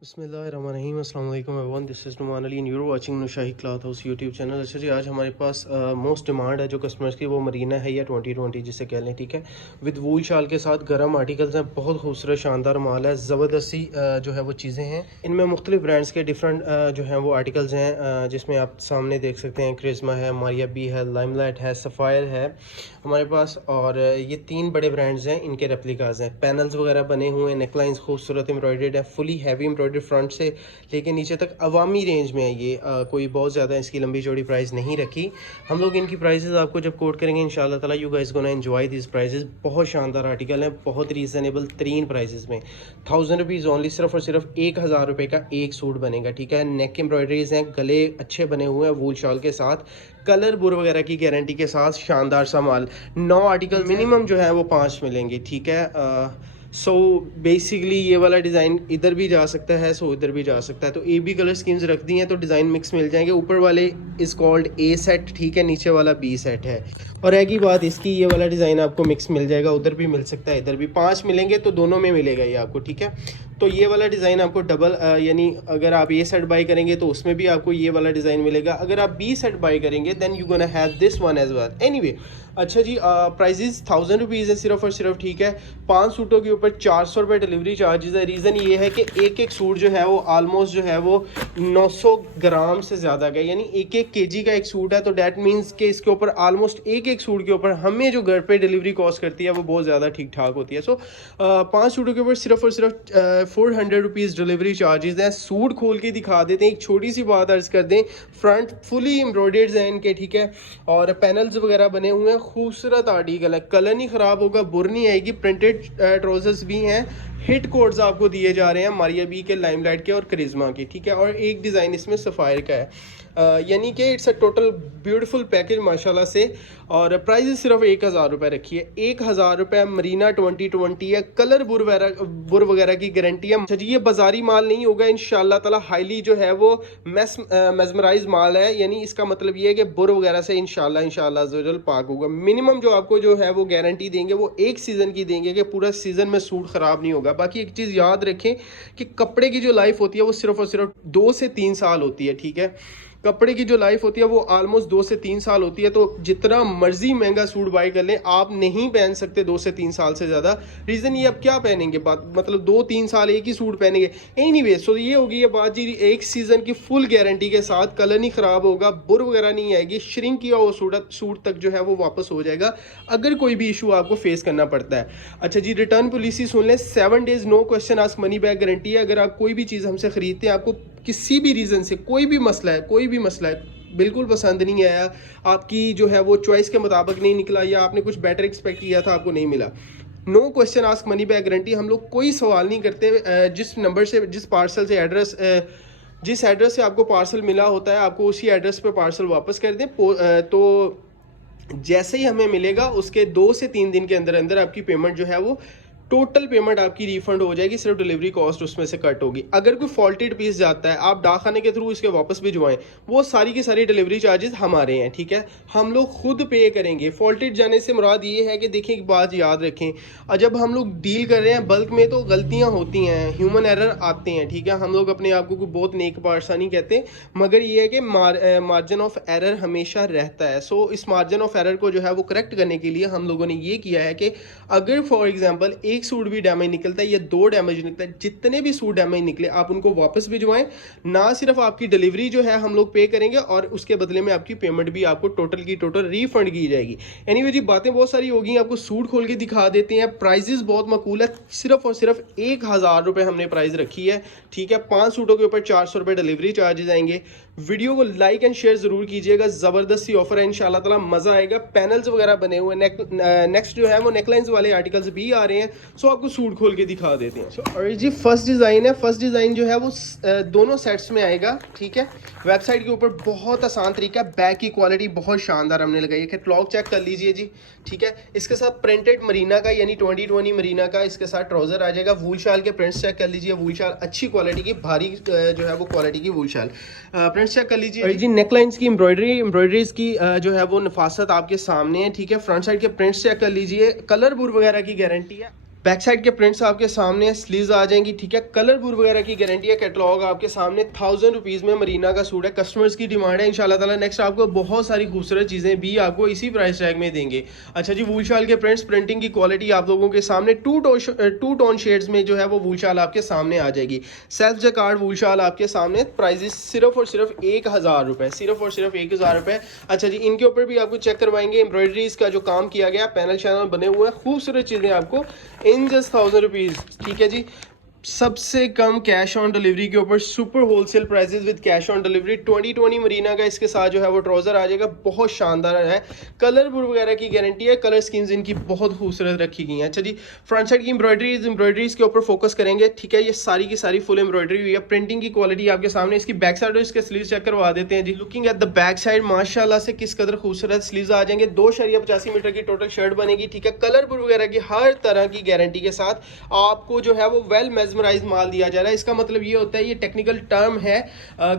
बिस्मिल्लाहिर्रहमानिर्रहीम अस्सलाम वालेकुम everyone, this is Numan Ali and you are watching Nushahi cloth house YouTube channel. अच्छा जी, आज हमारे पास मोस्ट डिमांड है जो कस्टमर्स की, वो मरीना है या 2020 जिसे कह लें, ठीक है। विद वूल शाल के साथ गर्म आर्टिकल्स हैं, बहुत खूबसूरत शानदार माल है, ज़बरदस्ती जो है वो चीज़ें हैं। इनमें मुख्तलिफ ब्रांड्स के डिफरेंट जो हैं वो आर्टिकल्स हैं, जिसमें आप सामने देख सकते हैं क्रिस्मा है, मारिया बी है, लाइमलाइट है, सफ़ायर है हमारे पास। और ये तीन बड़े ब्रांड्स हैं, इनके रेप्लिकाज हैं। पैनल्स वगैरह बने हुए हैं, नेकलाइंस खूबसूरत एम्ब्रॉयडर्ड है, फुली हैवी एम्ब्रॉयडर्ड फ्रंट से लेके नीचे तक अवामी रेंज में है ये। कोई बहुत ज़्यादा इसकी लंबी चौड़ी प्राइस नहीं रखी। हम लोग इनकी प्राइसेस आपको जब कोट करेंगे इंशाल्लाह ताला you guys gonna enjoy this prices. बहुत शानदार आर्टिकल हैं, बहुत रीज़नेबल तरीन प्राइसेस में, 1000 रुपीज़ ओनली। सिर्फ और सिर्फ 1000 रुपये का एक सूट बनेगा, ठीक है। नेक एम्ब्रॉयडरीज हैं, गले अच्छे बने हुए हैं वूल शॉल के साथ, कलर बुर वगैरह की गारंटी के साथ, शानदार सा माल। 9 आर्टिकल मिनिमम जो है वो 5 मिलेंगे, ठीक है। सो बेसिकली ये वाला डिज़ाइन इधर भी जा सकता है, सो इधर भी जा सकता है। तो ए बी कलर स्कीम्स रख दी हैं तो डिज़ाइन मिक्स मिल जाएंगे। ऊपर वाले इज़ कॉल्ड ए सेट, ठीक है, नीचे वाला बी सेट है। और एक ही बात इसकी, ये वाला डिज़ाइन आपको मिक्स मिल जाएगा, उधर भी मिल सकता है, इधर भी। 5 मिलेंगे तो दोनों में मिलेगा ये आपको, ठीक है। तो ये वाला डिज़ाइन आपको डबल यानी अगर आप ये सेट बाई करेंगे तो उसमें भी आपको ये वाला डिज़ाइन मिलेगा। अगर आप बी सेट बाई करेंगे then you gonna have this one as well. Anyway, अच्छा जी, प्राइजेस 1000 रुपीज़ है सिर्फ और सिर्फ, ठीक है। 5 सूटों के ऊपर 400 रुपये डिलीवरी चार्जेस है। रीज़न ये है कि एक एक सूट जो है वो आलमोस्ट जो है वो 900 ग्राम से ज़्यादा का, यानी एक एक केजी का एक सूट है। तो डैट मीन्स कि इसके ऊपर आलमोस्ट एक एक सूट के ऊपर हमें जो घर पे डिलीवरी कॉस्ट करती है वो बहुत ज़्यादा ठीक ठाक होती है। सो 5 सूटों के ऊपर सिर्फ और सिर्फ 400 रुपीज़ डिलीवरी चार्जेस हैं। सूट खोल के दिखा देते हैं, एक छोटी सी बात अर्ज़ कर दें, फ्रंट फुली एम्ब्रॉयडर्ड हैं इनके, ठीक है। और पैनल्स वगैरह बने हुए हैं, खूबसूरत आर्टिकल है, कलर नहीं ख़राब होगा, बुर नहीं आएगी। प्रिंटेड ट्राउजर्स भी हैं, हिट कोड्स आपको दिए जा रहे हैं मारिया बी के, लाइमलाइट के और करिश्मा के, ठीक है। और एक डिज़ाइन इसमें सफ़ायर का है, यानी कि it's a total beautiful package माशाल्लाह से। और प्राइस सिर्फ 1000 रुपये रखी है, 1000 रुपये। मरीना 2020 है, कलर बुर वगैरह की गारंटी है। अच्छा जी, ये बाजारी माल नहीं होगा इंशाल्लाह ताला, हाईली जो है वो मेस्मराइज माल है, यानी इसका मतलब ये है कि बुर वगैरह से इंशाल्लाह ज़रूर पाक होगा। मिनिमम जो आपको जो है वो गारंटी देंगे वो एक सीज़न की देंगे कि पूरा सीज़न में सूट ख़राब नहीं होगा। बाकी एक चीज़ याद रखें कि कपड़े की जो लाइफ होती है वो सिर्फ और सिर्फ 2 से 3 साल होती है, ठीक है। कपड़े की जो लाइफ होती है वो ऑलमोस्ट 2 से 3 साल होती है। तो जितना मर्जी महंगा सूट बाई कर लें, आप नहीं पहन सकते 2 से 3 साल से ज़्यादा। रीज़न ये, अब क्या पहनेंगे, बात मतलब 2-3 साल एक ही सूट पहनेंगे। एनीवे, सो ये होगी ये बात जी, एक सीज़न की फुल गारंटी के साथ, कलर नहीं ख़राब होगा, बुर वगैरह नहीं आएगी, श्रिंक किया हुआ सूट तक जो है वो वापस हो जाएगा अगर कोई भी इशू आपको फेस करना पड़ता है। अच्छा जी, रिटर्न पॉलिसी सुन लें, 7 days no question ask money back guarantee है। अगर आप कोई भी चीज़ हमसे ख़रीदते हैं, आपको किसी भी रीज़न से कोई भी मसला है, बिल्कुल पसंद नहीं आया, आपकी जो है वो चॉइस के मुताबिक नहीं निकला, या आपने कुछ बेटर एक्सपेक्ट किया था आपको नहीं मिला, no question ask money back guarantee. हम लोग कोई सवाल नहीं करते। जिस नंबर से, जिस पार्सल से एड्रेस, जिस एड्रेस से आपको पार्सल मिला होता है, आपको उसी एड्रेस पे पार्सल वापस कर दें। तो जैसे ही हमें मिलेगा उसके 2 से 3 दिन के अंदर अंदर आपकी पेमेंट जो है वो, टोटल पेमेंट आपकी रिफंड हो जाएगी, सिर्फ डिलीवरी कॉस्ट उसमें से कट होगी। अगर कोई फॉल्टेड पीस जाता है, आप डाक खाने के थ्रू इसके वापस भिजवाएं, वो सारी की सारी डिलीवरी चार्जेस हमारे हैं, ठीक है, हम लोग खुद पे करेंगे। फॉल्टेड जाने से मुराद ये है कि देखिए एक बात याद रखें, जब हम लोग डील कर रहे हैं बल्क में तो गलतियां होती हैं, ह्यूमन एरर आते हैं, ठीक है। हम लोग अपने आप को बहुत नेक पार्सा नहीं कहते, मगर ये है कि मार्जिन ऑफ एरर हमेशा रहता है। सो इस मार्जिन ऑफ एरर को जो है वो करेक्ट करने के लिए हम लोगों ने ये किया है कि अगर फॉर एग्जाम्पल एक सूट भी डैमेज निकलता है या 2 डैमेज निकलता है, जितने भी सूट डैमेज निकले आप उनको वापस भिजवाएं। ना सिर्फ आपकी डिलीवरी जो है हम लोग पे करेंगे, और उसके बदले में आपकी पेमेंट भी आपको टोटल की टोटल रिफंड की जाएगी। एनीवे जी, बातें बहुत सारी होगी, आपको सूट खोल के दिखा देते हैं। प्राइजेस बहुत मकूल है, सिर्फ और सिर्फ 1000 रुपये हमने प्राइस रखी है, ठीक है। 5 सूटों के ऊपर 400 रुपये डिलीवरी चार्जेस आएंगे। वीडियो को लाइक एंड शेयर जरूर कीजिएगा, ज़बरदस्ती ऑफर है, इंशाल्लाह ताला मज़ा आएगा। पैनल्स वगैरह बने हुए, नेक्स्ट जो है वो नेकलाइंस वाले आर्टिकल्स भी आ रहे हैं। सो आपको सूट खोल के दिखा देते हैं। और जी फर्स्ट डिज़ाइन है, फर्स्ट डिज़ाइन जो है वो दोनों सेट्स में आएगा, ठीक है। वेबसाइट के ऊपर बहुत आसान तरीका, बैक की क्वालिटी बहुत शानदार हमने लगाई है, कैटलॉग चेक कर लीजिए जी, ठीक है। इसके साथ प्रिंटेड मरीना का, यानी 2020 मरीना का इसके साथ ट्राउज़र आ जाएगा। वूल शाल के प्रिंट्स चेक कर लीजिए, वूल शाल अच्छी क्वालिटी की, भारी जो है वो क्वालिटी की वूल शाल, प्रिंट्स चेक कर लीजिए जी। नेकलाइंस की एम्ब्रॉयडरीज की जो है वो नफासत आपके सामने है, ठीक है। फ्रंट साइड के प्रिंट्स चेक कर लीजिए, कलर बुर वगैरह की गारंटी है। बैक साइड के प्रिंट्स आपके सामने, स्लीव्स आ जाएंगी, ठीक है। कलर बुर वगैरह की गारंटी है। कैटलॉग आपके सामने 1000 रुपीज़ में मरीना का सूट है। कस्टमर्स की डिमांड है, इंशाल्लाह ताला नेक्स्ट आपको बहुत सारी खूबसूरत चीज़ें भी आपको इसी प्राइस टैग में देंगे। अच्छा जी, वूल शाल के प्रिंट्स, प्रिंटिंग की क्वालिटी आप लोगों के सामने टू टोन शेड्स में जो है वो वूल शाल आपके सामने आ जाएगी। सेल्फ जैकार्ड वूल शाल आपके सामने, प्राइजेस सिर्फ और सिर्फ 1000 रुपये, सिर्फ और सिर्फ 1000 रुपये। अच्छा जी, इनके ऊपर भी आपको चेक करवाएंगे एम्ब्रॉयडरीज का जो काम किया गया, पैनल शैनल बने हुए हैं, खूबसूरत चीज़ें आपको इन जस्ट 1000 रुपीज़, ठीक है जी। सबसे कम कैश ऑन डिलीवरी के ऊपर super wholesale prices with cash on delivery. 2020 Marina का इसके साथ जो है वो ट्राउज़र आ जाएगा, बहुत शानदार है। कलर वगैरह की गारंटी है, कलर स्कीम्स इनकी बहुत खूबसूरत रखी गई हैं। अच्छा जी, फ्रंट साइड की एम्ब्रॉयडरीज के ऊपर फोकस करेंगे, ठीक है। ये सारी की सारी फुल एम्ब्रॉयडरी हुई है। प्रिंटिंग की क्वालिटी आपके सामने, इसकी बैक साइड और इसके स्लीव्स चेक करवा देते हैं जी। Looking at the back side, माशाल्लाह से किस कदर खूबसूरत स्लीव्स आ जाएंगे। 2.85 मीटर की टोटल शर्ट बनेगी, ठीक है। कलर वगैरह की हर तरह की गारंटी के साथ आपको जो है वो वेल मेजमराइज माल दिया जा रहा है। इसका मतलब ये होता है, ये टेक्निकल टर्म है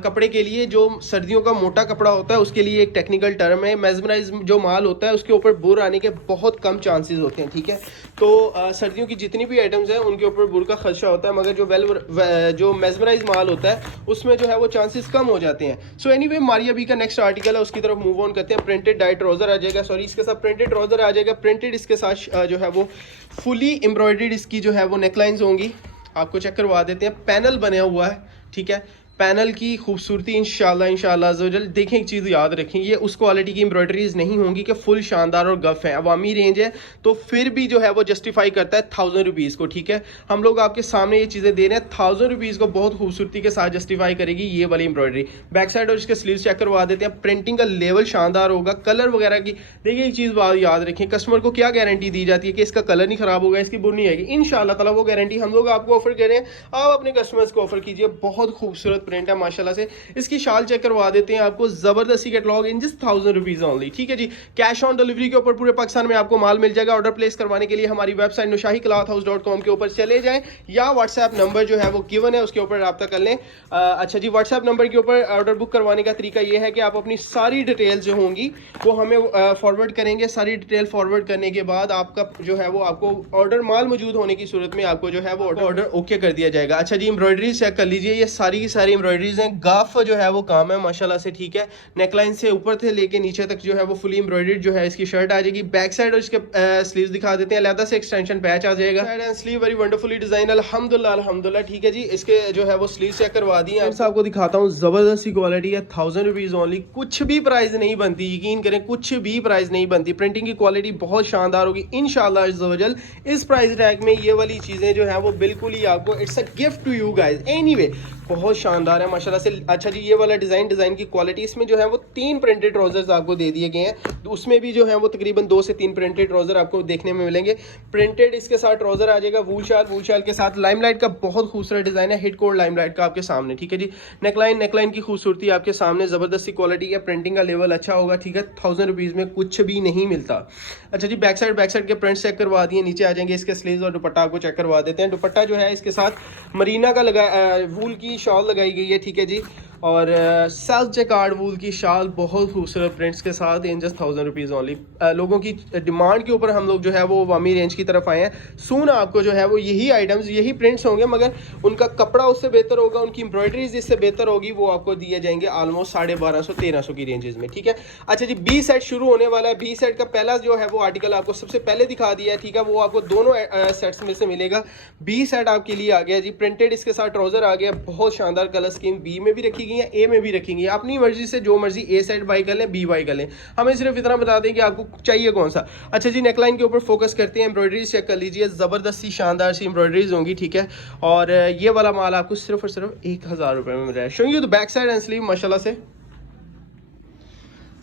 कपड़े के लिए, जो सर्दियों का मोटा कपड़ा होता है उसके लिए एक टेक्निकल टर्म है। मेजमराइज जो माल होता है उसके ऊपर बुर आने के बहुत कम चांसेस होते हैं, ठीक है। तो सर्दियों की जितनी भी आइटम्स हैं उनके ऊपर बुर का खदशा होता है, मगर जो मेजमराइज माल होता है उसमें जो है वो चांसेस कम हो जाते हैं। सो एनीवे, मारिया बी का नेक्स्ट आर्टिकल है, उसकी तरफ मूव ऑन करते हैं। प्रिंटेड डाई ट्राउजर आ जाएगा, सॉरी इसके साथ प्रिंटेड ट्राउजर आ जाएगा। प्रिंटेड इसके साथ जो है वो फुली एम्ब्रॉयडर्ड इसकी जो है वो नेकलाइंस होंगी, आपको चेक करवा देते हैं। पैनल बना हुआ है, ठीक है। पैनल की खूबसूरती इंशाल्लाह अज़्ज़वजल, देखें एक चीज़ याद रखें, ये उस क्वालिटी की एम्ब्रॉयडरीज नहीं होंगी कि फुल शानदार और गफ है। अवामी रेंज है तो फिर भी जो है वो जस्टिफाई करता है 1000 रुपीज़ को, ठीक है। हम लोग आपके सामने ये चीज़ें दे रहे हैं, 1000 रुपीज़ को बहुत खूबसूरती के साथ जस्टिफाई करेगी ये वाली एम्ब्रॉयडरी। बैक साइड और इसके स्लीव्स चेक करवा देते हैं। प्रिंटिंग का लेवल शानदार होगा। कलर वगैरह की देखिए एक चीज़ बात याद रखें, कस्टमर को क्या गारंटी दी जाती है कि इसका कलर नहीं ख़राब होगा, इसकी बुर नहीं आएगी। इंशाल्लाह ताला वो गारंटी हम लोग आपको ऑफर कर रहे हैं, आप अपने कस्टमर्स को ऑफर कीजिए। बहुत खूबसूरत प्रिंट है माशाल्लाह से। इसकी शाल चेक करवा देते हैं आपको, जबरदस्ती catalogue in just 1000 rupees only, ठीक है जी। कैश ऑन डिलीवरी के ऊपर पूरे पाकिस्तान में आपको माल मिल जाएगा। ऑर्डर प्लेस करवाने के लिए हमारी वेबसाइट nushahiclothhouse.com के ऊपर चले जाएं, या व्हाट्सएप नंबर जो है वो गिवन है उसके ऊपर रब्ता कर लें। अच्छा जी, व्हाट्सएप नंबर के ऊपर ऑर्डर बुक करवाने का तरीका ये है कि आप अपनी सारी डिटेल्स जो होंगी वो हमें फॉरवर्ड करेंगे। सारी डिटेल फॉरवर्ड करने के बाद आपका जो है वो आपको ऑर्डर माल मौजूद होने की सूरत में आपको जो है वो ऑर्डर ओके कर दिया जाएगा। अच्छा जी, एम्ब्रॉयडरी चेक कर लीजिए, ये सारी की सारी एम्ब्रॉयडरीज हैं। गाफ जो है वो काम है माशाल्लाह से, ठीक है। नेकलाइन से ऊपर से लेके नीचे तक जो है वो फुली एम्ब्रॉयडर्ड जो है इसकी शर्ट आ जाएगी। बैक साइड और इसके स्लीव्स दिखा देते हैं, अलग से एक्सटेंशन पैच आ जाएगा। Side and sleeve very wonderfully design, अल्हम्दुलिल्लाह ठीक है जी। इसके जो है वो स्लीव चेक करवा दिए, आपको दिखाता हूँ। जबरदस्त क्वालिटी है, 1000 रुपीज ओनली। कुछ भी प्राइस नहीं बनती, यकीन करें कुछ भी प्राइस नहीं बनती। प्रिंटिंग की क्वालिटी बहुत शानदार होगी इंशाल्लाह अज़्ज़वजल। इस प्राइस टैग में ये वाली चीजें जो है वो बिल्कुल ही आपको, it's a gift to you guys. Anyway, बहुत शानदार है माशाल्लाह से। अच्छा जी, ये वाला डिज़ाइन की क्वालिटी, इसमें जो है वो 3 प्रिंटेड ट्राउजर्स आपको दे दिए गए हैं। तो उसमें भी जो है वो तकरीबन 2 से 3 प्रिंटेड ट्राउजर आपको देखने में मिलेंगे। प्रिंटेड इसके साथ ट्राउजर आ जाएगा। वूल शाल के साथ लाइमलाइट का बहुत खूबसूरत डिज़ाइन है, हिट कोड लाइमलाइट का आपके सामने, ठीक है जी। नेकलाइन की खूबसूरती आपके सामने, ज़बरदस्ती क्वालिटी है। प्रिंटिंग का लेवल अच्छा होगा, ठीक है। 1000 रुपीज़ में कुछ भी नहीं मिलता। अच्छा जी, बैक साइड के प्रिंट चेक करवा दिए। नीचे आ जाएंगे इसके स्लीव्स और दुपट्टा आपको चेक करवा देते हैं। दुपट्टा जो है इसके साथ मरीना का वूल की शॉल लगाई गई है, ठीक है जी। और सेल्फ जैकार्ड वूल की शाल, बहुत खूबसूरत प्रिंट्स के साथ, इन जस्ट 1000 रुपीज़ ओनली। लोगों की डिमांड के ऊपर हम लोग जो है वो वामी रेंज की तरफ आए हैं। सून आपको जो है वो यही आइटम्स, यही प्रिंट्स होंगे, मगर उनका कपड़ा उससे बेहतर होगा, उनकी एम्ब्रॉयडरीज जिससे बेहतर होगी, वो आपको दिए जाएंगे ऑलमोस्ट 1250-1300 की रेंजेस में, ठीक है। अच्छा जी, बी सेट शुरू होने वाला है। बी सेट का पहला जो है वो आर्टिकल आपको सबसे पहले दिखा दिया है, ठीक है। वो आपको दोनों सेट्स में से मिलेगा। बी सेट आपके लिए आ गया जी। प्रिंटेड इसके साथ ट्राउजर आ गया, बहुत शानदार कलर स्कीम, बी में भी रखी गई है, ए में भी रखेंगे। अपनी मर्जी से जो मर्जी ए सेट बाई कर लें, बी बाई कर लें, हमें सिर्फ इतना बता दें कि आपको चाहिए कौन सा। अच्छा जी, नेकलाइन के ऊपर फोकस करते हैं। एम्ब्रॉयडरीज चेक कर लीजिए, जबरदस्ती शानदार सी एम्ब्रॉयडरीज होंगी, ठीक है। और ये वाला माल आपको सिर्फ और सिर्फ 1000 रुपये में मिल रहा है। Showing you the back side and sleeve माशाल्लाह से।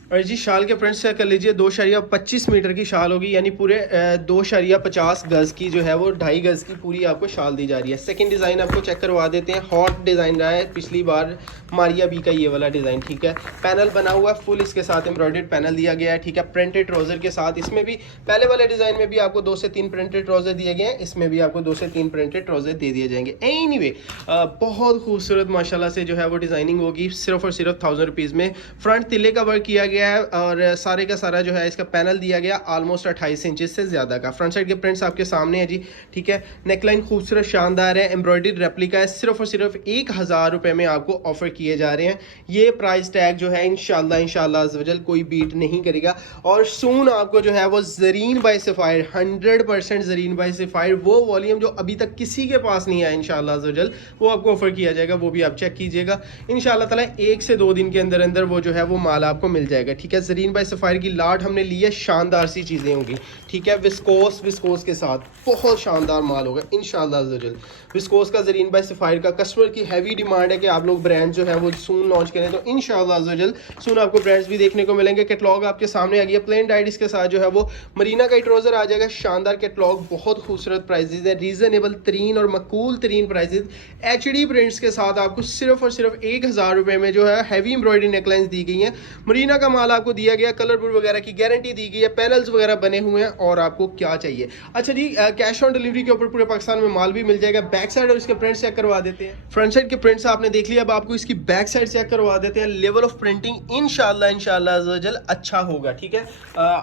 और जी, शाल के प्रिंट्स चेक कर लीजिए। 2.25 मीटर की शाल होगी, यानी पूरे 2.50 गज़ की जो है वो 2.5 गज़ की पूरी आपको शाल दी जा रही है। सेकंड डिज़ाइन आपको चेक करवा देते हैं। हॉट डिज़ाइन रहा है पिछली बार मारिया बी का ये वाला डिज़ाइन, ठीक है। पैनल बना हुआ है फुल, इसके साथ एम्ब्रॉयडर्ड पैनल दिया गया है, ठीक है। प्रिंटेड ट्राउजर के साथ, इसमें भी पहले वाले डिज़ाइन में भी आपको 2 से 3 प्रिंटेड ट्राउजर दिए गए हैं, इसमें भी आपको 2 से 3 प्रिंटेड ट्राउजर दे दिए जाएंगे। एनीवे, बहुत खूबसूरत माशाल्लाह से जो है वो डिज़ाइनिंग होगी, सिर्फ और सिर्फ 1000 रुपीज़ में। फ्रंट तिले का वर्क किया गया है और सारे का सारा जो है इसका पैनल दिया गया ऑलमोस्ट 28 इंचेस से ज़्यादा का। फ्रंट साइड के प्रिंट्स आपके सामने है जी, ठीक है। नेकलाइन खूबसूरत शानदार है, एम्ब्रॉयडर्ड रेप्लिका है, सिर्फ और सिर्फ 1000 रुपये में आपको ऑफर किए जा रहे हैं। ये प्राइस टैग जो है इंशाल्लाह अज़्ज़ वजल कोई बीट नहीं करेगा। और सून आपको जो है वो Zareen by Sapphire 100% Zareen by Sapphire वो वॉल्यूम जो अभी तक किसी के पास नहीं है इंशाल्लाह अज़्ज़ वजल वो आपको ऑफर किया जाएगा। वो भी आप चेक कीजिएगा इंशाल्लाह ताला 1 से 2 दिन के अंदर अंदर वो जो है वो माल आपको मिल जाएगा, ठीक है। ज़रीन बाय सफ़ायर की लाट हमने ली है, शानदार सी चीज़ें होंगी, ठीक है। विस्कोस के साथ बहुत शानदार माल होगा इंशाल्लाह अज़्ज़ वजल। विस्कोस का ज़रीन बाय सफ़ायर का कस्टमर की हैवी डिमांड है कि आप लोग ब्रांड जो है वो सून लॉन्च करें, तो इंशाल्लाह अज़्ज़ वजल सून आपको ब्रांड्स भी देखने को मिलेंगे। कैटलॉग आपके सामने आ गया, प्लेन डाइट के साथ जो है वो मरीना का ट्राउज़र आ जाएगा। शानदार कैटलॉग, बहुत खूबसूरत प्राइजेज है, रीज़नेबल तरीन और मकबूल तरीन प्राइजेज HD प्रिंट्स के साथ आपको सिर्फ और सिर्फ 1000 रुपये में जो है हैवी एम्ब्रॉयडरी नेकलाइंस दी गई हैं। मरीना का माल आपको दिया गया, कलर बुर वगैरह की गारंटी दी गई है, पैनल्स वगैरह बने हुए हैं। और आपको क्या चाहिए? अच्छा जी, कैश ऑन डिलीवरी के ऊपर पूरे पाकिस्तान में माल भी मिल जाएगा। बैक साइड और इसके प्रिंट्स चेक करवा देते हैं। फ्रंट साइड के प्रिंट्स आपने देख लिया, अब आपको इसकी बैक साइड चेक करवा देते हैं। लेवल ऑफ प्रिंटिंग इंशाल्लाह अज़्ज़ वजल अच्छा होगा, ठीक है।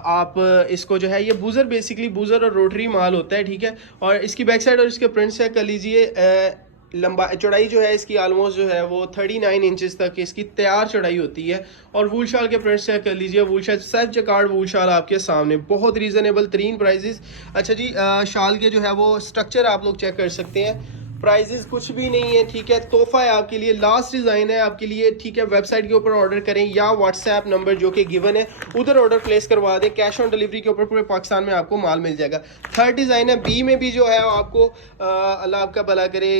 आप इसको जो है ये बूजर बेसिकली बूजर और रोटरी माल होता है, ठीक है। और इसकी बैक साइड और इसके प्रिंट्स चेक कर लीजिए। लंबा चौड़ाई जो है इसकी आलमोस्ट जो है वो 39 इंचेस तक इसकी तैयार चौड़ाई होती है। और वूल शाल के प्रिंट्स चेक कर लीजिए, वूल शाल सेल्फ जकार्ड वूल शाल आपके सामने, बहुत रीज़नेबल तरीन प्राइजेस। अच्छा जी, शाल के जो है वो स्ट्रक्चर आप लोग चेक कर सकते हैं, प्राइजेस कुछ भी नहीं है, ठीक है। तोहफा है आपके लिए, लास्ट डिज़ाइन है आपके लिए, ठीक है। वेबसाइट के ऊपर ऑर्डर करें या व्हाट्सएप नंबर जो कि गिवन है उधर ऑर्डर प्लेस करवा दें। कैश ऑन डिलीवरी के ऊपर पूरे पाकिस्तान में आपको माल मिल जाएगा। थर्ड डिज़ाइन है बी में भी जो है आपको अल्लाह आपका भला करे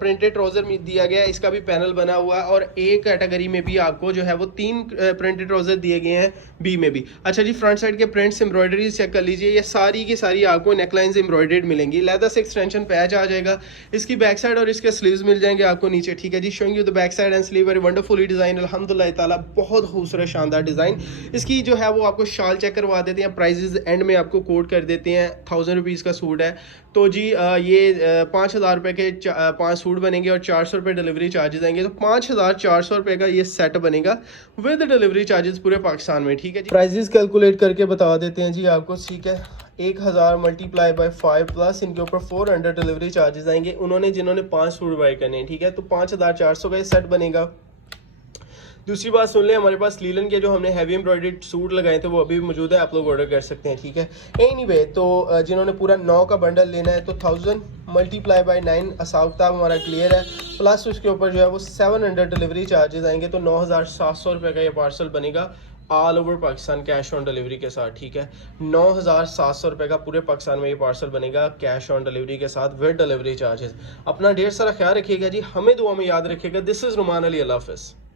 प्रिंटेड ट्राउज़र में दिया गया है, इसका भी पैनल बना हुआ है। और एक कैटेगरी में भी आपको जो है वो 3 प्रिंटेड ट्राउज़र दिए गए हैं बी में भी। अच्छा जी, फ्रंट साइड के प्रिंट्स एम्ब्रॉयडरी चेक कर लीजिए, ये सारी की सारी आपको नेकलाइंस एम्ब्रॉयडर्ड मिलेंगी। लेदर से एक्सटेंशन पैच आ जाएगा, इसकी बैक साइड और इसके स्लीव्स मिल जाएंगे आपको नीचे, ठीक है जी। Showing you the back side and sleeve, very wonderfully design अल्हम्दुलिल्लाह ताला, बहुत खूबसूरत शानदार डिजाइन। इसकी जो है वो आपको शाल चेक करवा देते हैं, प्राइजेस एंड में आपको कोड कर देते हैं। 1000 रुपीज़ का सूट है तो जी ये 5000 रुपये के 5 सूट बनेंगे और 400 रुपये डिलीवरी चार्जेस आएंगे, तो 5400 रुपये का ये सेट बनेगा विद डिलीवरी चार्जेस पूरे पाकिस्तान में, ठीक है जी। प्राइजेस कैलकुलेट करके बता देते हैं जी आपको, ठीक है। 1000 मल्टीप्लाई बाय 5 प्लस इनके ऊपर 400 डिलीवरी चार्जेस आएंगे उन्होंने जिन्होंने 5 सूट बाय करने हैं, ठीक है। तो 5400 का ये सेट बनेगा। दूसरी बात सुन लें, हमारे पास लीलन के जो हमने हैवी एम्ब्रॉयडर्ड सूट लगाए थे वो अभी भी मौजूद है, आप लोग ऑर्डर कर सकते हैं, ठीक है। एनीवे, तो जिन्होंने पूरा 9 का बंडल लेना है तो 1000 मल्टीप्लाई बाय 9 हिसाब किताब हमारा क्लियर है। प्लस उसके ऊपर जो है वो 700 डिलीवरी चार्जेस आएंगे, तो 9700 रुपये का ये पार्सल बनेगा all over Pakistan cash on delivery के साथ, ठीक है। 9700 रुपये का पूरे पाकिस्तान में ये पार्सल बनेगा कैश ऑन डिलीवरी के साथ विद डिलीवरी चार्जेस। अपना ढेर सारा ख्याल रखिएगा जी, हमें दुआ में याद रखिएगा। दिस इज़ नुमान अली, अल्लाह हाफ़िज़।